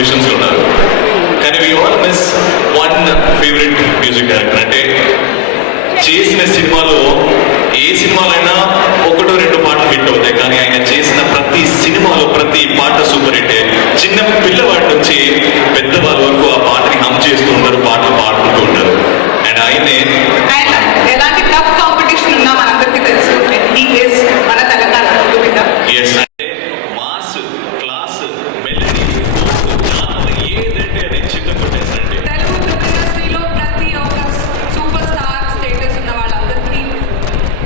పొజిషన్స్లో ఉన్నారు. కానీ we all miss one favourite music director. అంటే చేసిన సినిమాలో ఏ సినిమాలైనా ఒకటో రెండు పాటలు హిట్ అవుతాయి, కానీ ఆయన చేసిన ప్రతి సినిమాలో ప్రతి పాట సూపర్ హిట్. చిన్న పిల్లవాడి నుంచి పెద్దవాళ్ళ వరకు ఆ పాటని హమ్ చేస్తూ ఉంటారు, పాటలు పాడుకుంటూ ఉంటారు. అండ్ ఆయనే ఎలాంటి టఫ్ కాంపిటీషన్ ఉన్నా మనందరికీ తెలుసు, మన తెలంగాణ అంటే మాస్ క్లాస్ మెలడీ ఏదంటే అది చిన్న కొట్టేసండి. తెలుగు ఫిల్మ్ ఇండస్ట్రీలో ప్రతి ఒక్క సూపర్ స్టార్ స్టేటస్ ఉన్న వాళ్ళందరికీ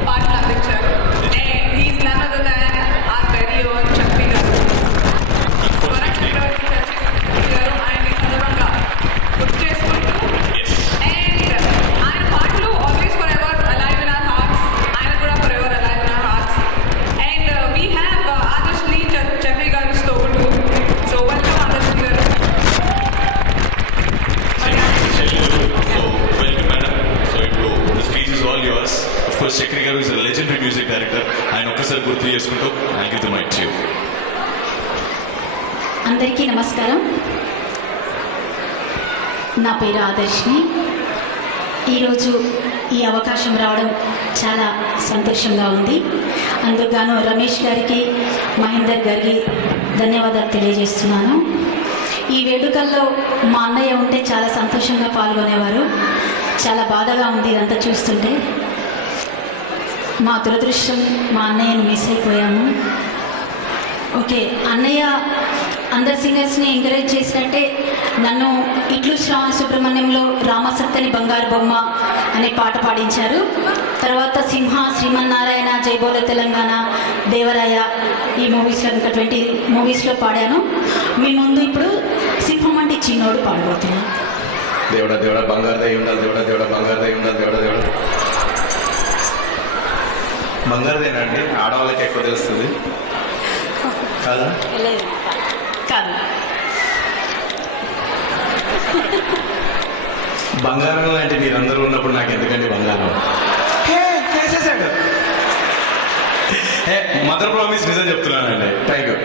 పాటలు అందించారు. And he's none other than our very own Chakri garu. Swara చక్రవర్తి చక్రి గారు ఆయన ఈ సందర్భంగా గుర్తు చేసుకుంటూ, అండ్ ఆయన పాటలు always for ever alive in our hearts. ఆయన కూడా for ever alive in our hearts. And we have ఆదర్శ్ని చక్రి గారు తోబుట్టు. సో వెల్కమ్ ఆదర్శ్ని గారు. Welcome, madam. So the speech is all yours. Of course, Chakri Garu is a legendary music director. ఆయన ఒక్కసారి గుర్తు చేసుకుంటూ I'll give the mic to you. అందరికీ నమస్కారం. నా పేరు ఆదర్శిని. ఈరోజు ఈ అవకాశం రావడం చాలా సంతోషంగా ఉంది. అందుకుగాను రమేష్ గారికి, మహేందర్ గారికి ధన్యవాదాలు తెలియజేస్తున్నాను. ఈ వేడుకల్లో మా అన్నయ్య ఉంటే చాలా సంతోషంగా పాల్గొనేవారు. చాలా బాధగా ఉంది ఇదంతా చూస్తుంటే. మా దురదృష్టం, మా అన్నయ్యను మిస్ అయిపోయాము. ఓకే, అన్నయ్య అందరు సింగర్స్ని ఎంకరేజ్ చేసినట్టే నన్ను ఇట్లు శ్రావణ సుబ్రహ్మణ్యంలో రామసత్తని బంగారు బొమ్మ అనే పాట పాడించారు. తర్వాత సింహ, శ్రీమన్నారాయణ, జైబోల తెలంగాణ, దేవరాయ ఈ మూవీస్లో ఇంకా 20 మూవీస్లో పాడాను. మీ ముందు ఇప్పుడు సింహం అంటే చిన్నోడు పాడబోతున్నాను. దేవుడా దేవుడా బంగారు దయ్యి ఉండాలి, దేవుడా దేవుడా బంగారు దయ్యి ఉండాలి, దేవుడా దేవుడా. బంగారుదేనా అండి? ఆడవాళ్ళకి ఎక్కువ తెలుస్తుంది కాదా? కాదు, బంగారం లాంటి మీరందరూ ఉన్నప్పుడు నాకు ఎందుకండి బంగారం? చేసేసాడు. మదర్ ప్రామిస్ నిజం చెప్తున్నానండి. Thank you.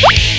Thank you.